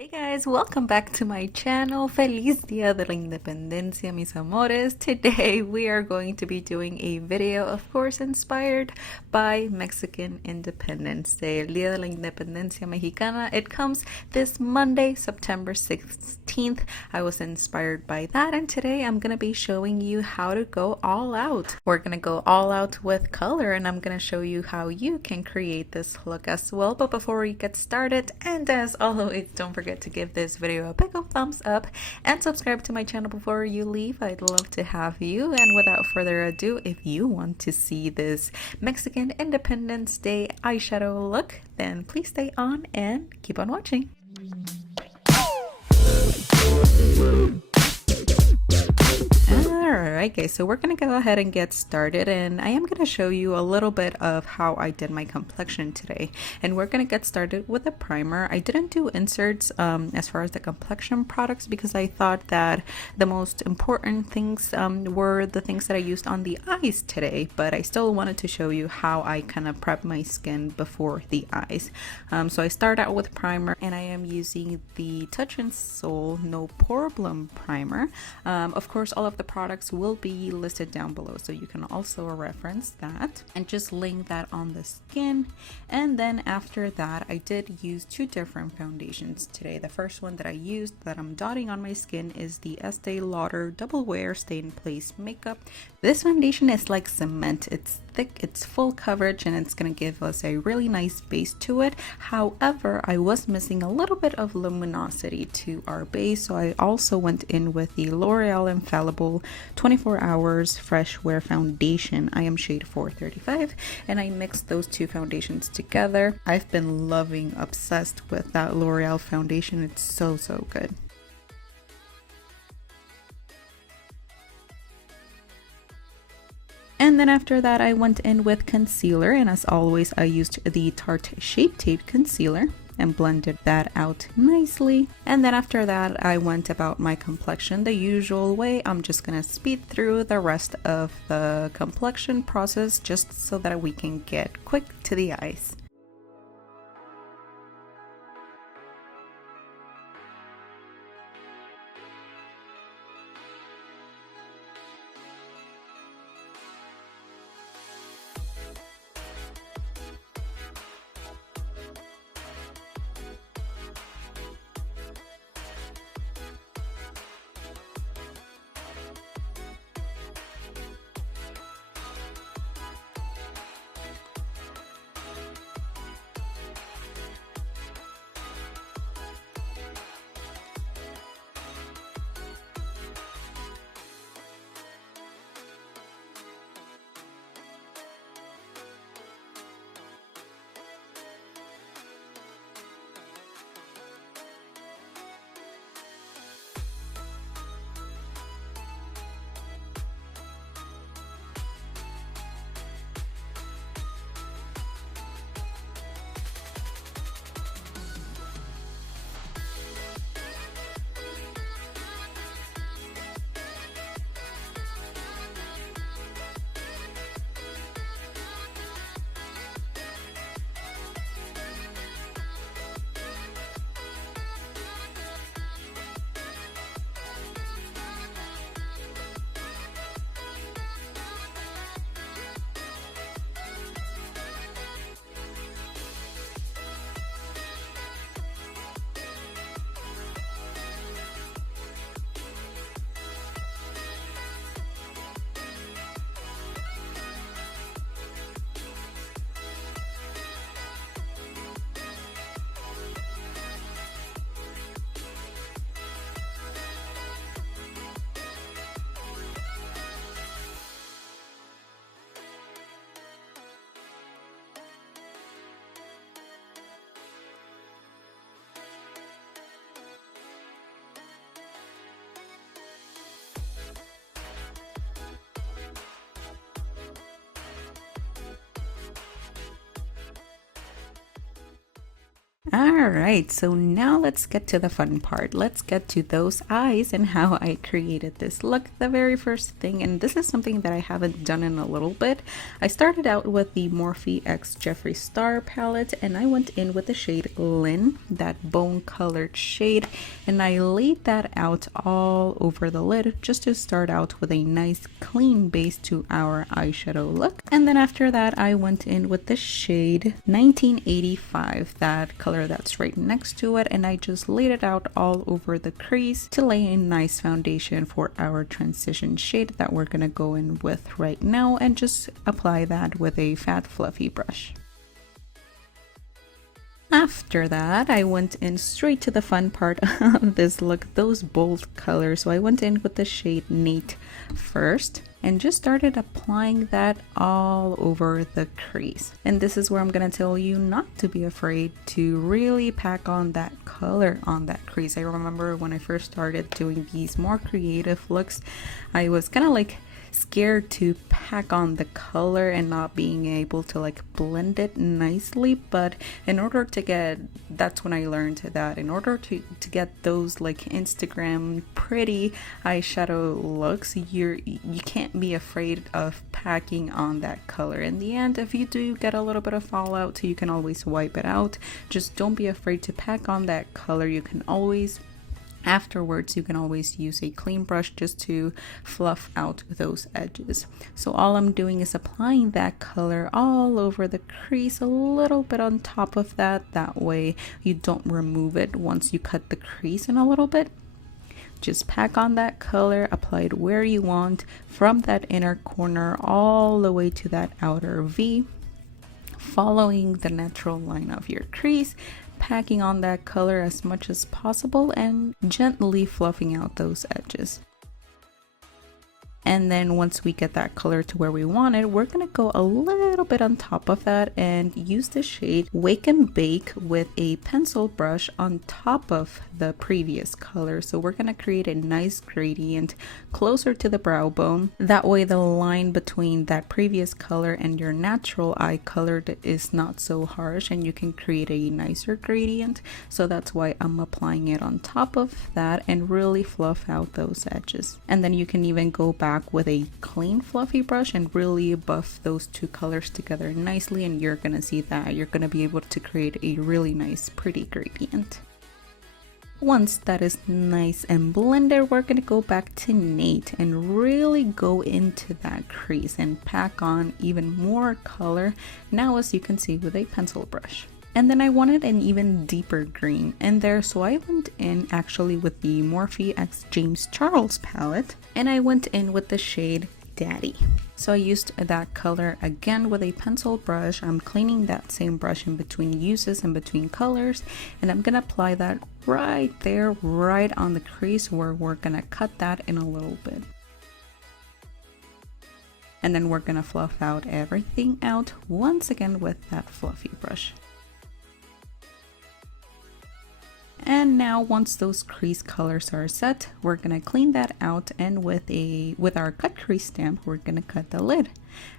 Hey guys, welcome back to my channel. Feliz Dia de la Independencia, mis amores. Today we are going to be doing a video, of course, inspired by Mexican Independence Day, El Día de la Independencia Mexicana. It comes this Monday, September 16th. I was inspired by that, and today I'm going to be showing you how to go all out. We're going to go all out with color, and I'm going to show you how you can create this look as well. But before we get started, and as always, don't forget to give this video a big old thumbs up and subscribe to my channel before you leave. I'd love to have you. And without further ado, if you want to see this Mexican Independence Day eyeshadow look, then please stay on and keep on watching. Alright guys, so we're going to go ahead and get started, and I am going to show you a little bit of how I did my complexion today. And we're going to get started with a primer. I didn't do inserts as far as the complexion products because I thought that the most important things were the things that I used on the eyes today, but I still wanted to show you how I kind of prep my skin before the eyes. So I start out with primer, and I am using the Touch and Soul No Poreblem primer. Of course, all of the products will be listed down below, so you can also reference that, and just laying that on the skin. And then after that, I did use two different foundations today. The first one that I used that I'm dotting on my skin is the Esteé Lauder Double Wear Stay in Place Makeup. This foundation is like cement. It's thick, it's full coverage, and it's gonna give us a really nice base to it. However, I was missing a little bit of luminosity to our base, so I also went in with the L'Oreal Infallible 24 Hours Fresh Wear Foundation. I am shade 435, and I mixed those two foundations together. I've been loving, obsessed with that L'Oreal foundation. It's so good. And then after that, I went in with concealer, and as always, I used the Tarte Shape Tape Concealer and blended that out nicely. And then after that, I went about my complexion the usual way. I'm just gonna speed through the rest of the complexion process just so that we can get quick to the eyes. Alright, so now let's get to the fun part. Let's get to those eyes and how I created this look. The very first thing, and this is something that I haven't done in a little bit, I started out with the Morphe X Jeffree Star palette, and I went in with the shade Lynn, that bone colored shade, and I laid that out all over the lid just to start out with a nice clean base to our eyeshadow look. And then after that I went in with the shade 1985, that color that's right next to it, and I just laid it out all over the crease to lay a nice foundation for our transition shade that we're gonna go in with right now, and just apply that with a fat fluffy brush. After that, I went in straight to the fun part of this look, those bold colors. So I went in with the shade Nate first and just started applying that all over the crease. And this is where I'm gonna tell you not to be afraid to really pack on that color on that crease. I remember when I first started doing these more creative looks, I was kind of like scared to pack on the color and not being able to like blend it nicely, but in order to get, that's when I learned that in order to get those like Instagram pretty eyeshadow looks, you can't be afraid of packing on that color. In the end, if you do get a little bit of fallout, you can always wipe it out. Just don't be afraid to pack on that color. You can always afterwards you can always use a clean brush just to fluff out those edges. So all I'm doing is applying that color all over the crease, a little bit on top of that way you don't remove it once you cut the crease in a little bit. Just pack on that color, apply it where you want, from that inner corner all the way to that outer V, following the natural line of your crease, packing on that color as much as possible and gently fluffing out those edges. And then once we get that color to where we want it, we're gonna go a little bit on top of that and use the shade Wake and Bake with a pencil brush on top of the previous color. So we're gonna create a nice gradient closer to the brow bone. That way the line between that previous color and your natural eye color is not so harsh and you can create a nicer gradient. So that's why I'm applying it on top of that and really fluff out those edges. And then you can even go back with a clean fluffy brush and really buff those two colors together nicely, and you're gonna see that you're gonna be able to create a really nice pretty gradient. Once that is nice and blended, we're gonna go back to Nate and really go into that crease and pack on even more color, now as you can see with a pencil brush. And then I wanted an even deeper green in there, so I went in actually with the Morphe X James Charles palette, and I went in with the shade Daddy. So I used that color again with a pencil brush. I'm cleaning that same brush in between uses and between colors, and I'm gonna apply that right there, right on the crease where we're gonna cut that in a little bit. And then we're gonna fluff out everything out once again with that fluffy brush. And now once those crease colors are set, we're gonna clean that out, and with our cut crease stamp, we're gonna cut the lid.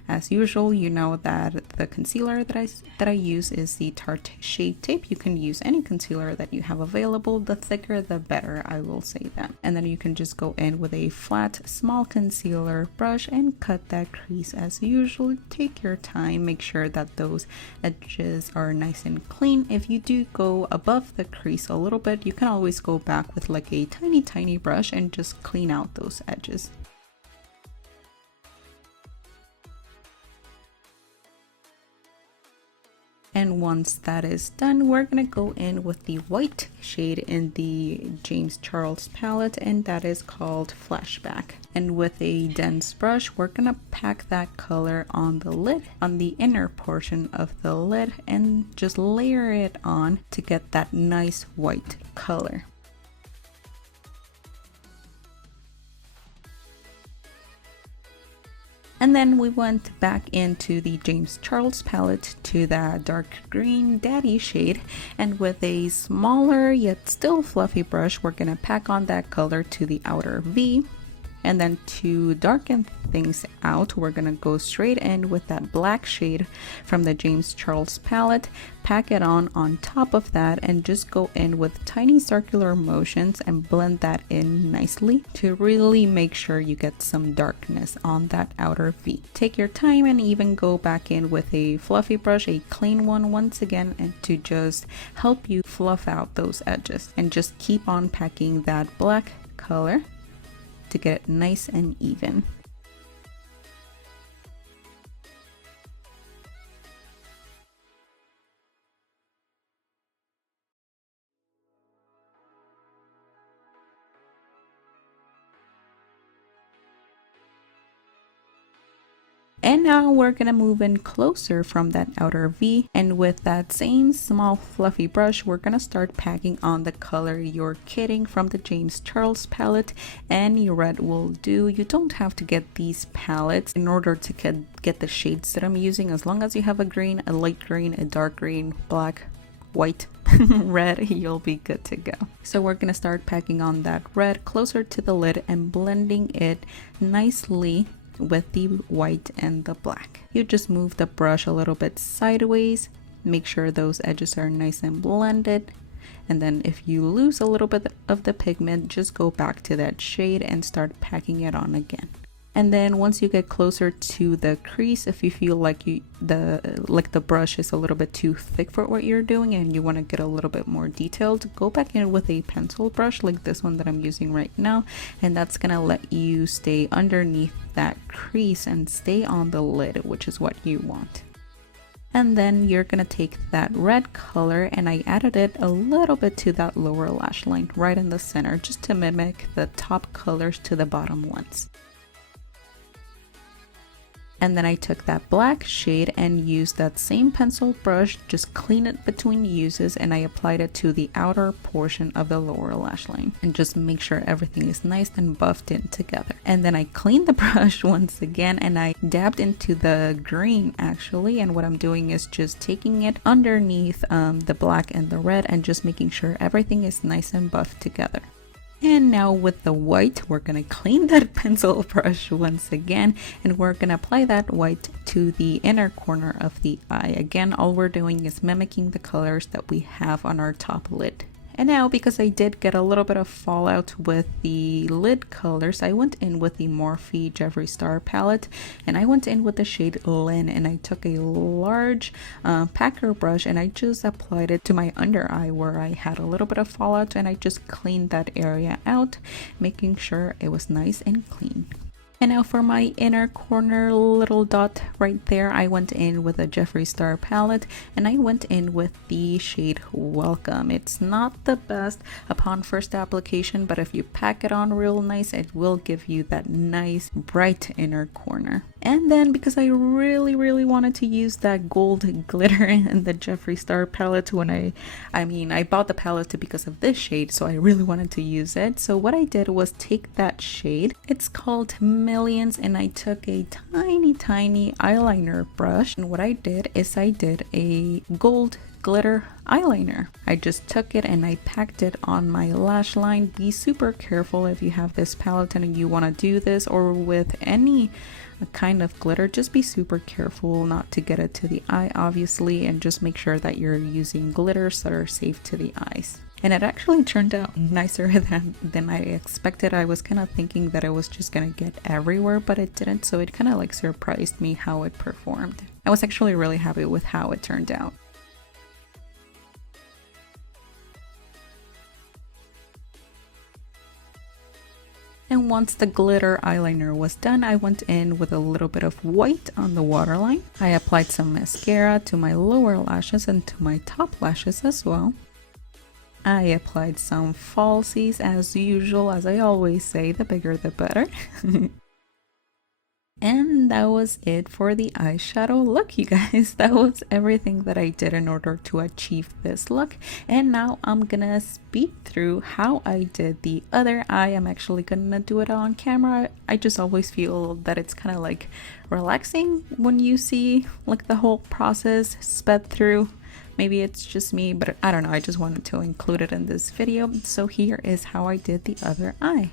As usual, you know that the concealer that I use is the Tarte Shape Tape. You can use any concealer that you have available. The thicker the better, I will say that. And then you can just go in with a flat small concealer brush and cut that crease as usual. Take your time, make sure that those edges are nice and clean. If you do go above the crease a little bit, you can always go back with like a tiny brush and just clean out those edges. And once that is done, we're gonna go in with the white shade in the James Charles palette, and that is called Flashback. And with a dense brush, we're gonna pack that color on the lid, on the inner portion of the lid, and just layer it on to get that nice white color. And then we went back into the James Charles palette to that dark green Daddy shade, and with a smaller yet still fluffy brush, we're gonna pack on that color to the outer V. And then to darken things out, we're gonna go straight in with that black shade from the James Charles palette, pack it on top of that, and just go in with tiny circular motions and blend that in nicely to really make sure you get some darkness on that outer V. Take your time and even go back in with a fluffy brush, a clean one once again, and to just help you fluff out those edges, and just keep on packing that black color to get it nice and even. And now we're gonna move in closer from that outer V, and with that same small fluffy brush, we're gonna start packing on the color you're kidding from the James Charles palette. Any red will do. You don't have to get these palettes in order to get the shades that I'm using. As long as you have a green, a light green, a dark green, black, white, red, you'll be good to go. So we're gonna start packing on that red closer to the lid and blending it nicely with the white and the black. You just move the brush a little bit sideways, make sure those edges are nice and blended, and then if you lose a little bit of the pigment, just go back to that shade and start packing it on again. And then once you get closer to the crease, if you feel like the brush is a little bit too thick for what you're doing and you want to get a little bit more detailed, go back in with a pencil brush like this one that I'm using right now, and that's gonna let you stay underneath that crease and stay on the lid, which is what you want. And then you're gonna take that red color, and I added it a little bit to that lower lash line right in the center, just to mimic the top colors to the bottom ones. And then I took that black shade and used that same pencil brush, just clean it between uses, and I applied it to the outer portion of the lower lash line, and just make sure everything is nice and buffed in together. And then I cleaned the brush once again, and I dabbed into the green actually, and what I'm doing is just taking it underneath the black and the red and just making sure everything is nice and buffed together. And now with the white, we're gonna clean that pencil brush once again, and we're gonna apply that white to the inner corner of the eye. Again, all we're doing is mimicking the colors that we have on our top lid. And now, because I did get a little bit of fallout with the lid colors, I went in with the Morphe Jeffree Star palette, and I went in with the shade Lin, and I took a large packer brush and I just applied it to my under eye where I had a little bit of fallout, and I just cleaned that area out, making sure it was nice and clean. And now for my inner corner little dot right there, I went in with a Jeffree Star palette, and I went in with the shade Welcome. It's not the best upon first application, but if you pack it on real nice, it will give you that nice bright inner corner. And then because I really wanted to use that gold glitter in the Jeffree Star palette, when I bought the palette because of this shade, so I really wanted to use it. So what I did was take that shade, it's called Millions, and I took a tiny eyeliner brush, and what I did is I did a gold glitter eyeliner. I just took it and I packed it on my lash line. Be super careful if you have this palette and you want to do this, or with any kind of glitter, just be super careful not to get it to the eye, obviously, and just make sure that you're using glitters that are safe to the eyes. And it actually turned out nicer than I expected. I was kind of thinking that it was just gonna get everywhere, but it didn't, so it kind of like surprised me how it performed. I was actually really happy with how it turned out. And once the glitter eyeliner was done, I went in with a little bit of white on the waterline. I applied some mascara to my lower lashes and to my top lashes as well. I applied some falsies as usual, as I always say, the bigger the better. And that was it for the eyeshadow look, you guys. That was everything that I did in order to achieve this look. And now I'm gonna speed through how I did the other eye. I'm actually gonna do it on camera. I just always feel that it's kind of like relaxing when you see like the whole process sped through. Maybe it's just me, but I don't know. I just wanted to include it in this video. So here is how I did the other eye.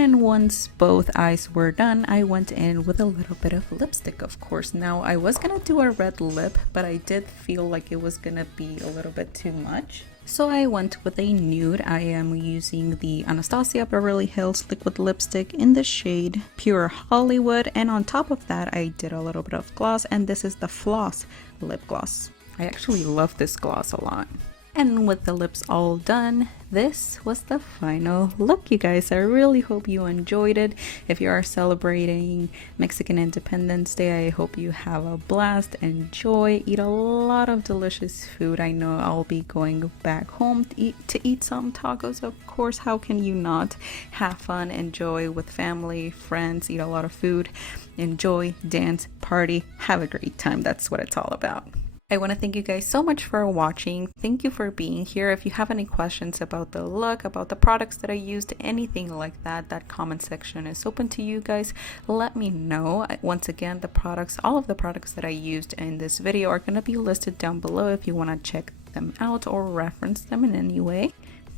And once both eyes were done, I went in with a little bit of lipstick, of course. Now, I was gonna do a red lip, but I did feel like it was gonna be a little bit too much. So I went with a nude. I am using the Anastasia Beverly Hills liquid lipstick in the shade Pure Hollywood. And on top of that, I did a little bit of gloss, and this is the Floss lip gloss. I actually love this gloss a lot. And with the lips all done, this was the final look, you guys. I really hope you enjoyed it. If you are celebrating Mexican Independence Day, I hope you have a blast, enjoy, eat a lot of delicious food. I know I'll be going back home to eat some tacos, of course. How can you not? Have fun, enjoy with family, friends, eat a lot of food, enjoy, dance, party, have a great time. That's what it's all about. I want to thank you guys so much for watching. Thank you for being here. If you have any questions about the look, about the products that I used, anything like that, that comment section is open to you guys. Let me know. Once again, the products, all of the products that I used in this video are going to be listed down below if you want to check them out or reference them in any way.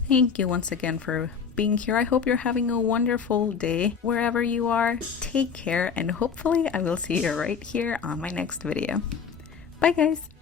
Thank you once again for being here. I hope you're having a wonderful day wherever you are. Take care, and hopefully I will see you right here on my next video. Bye guys!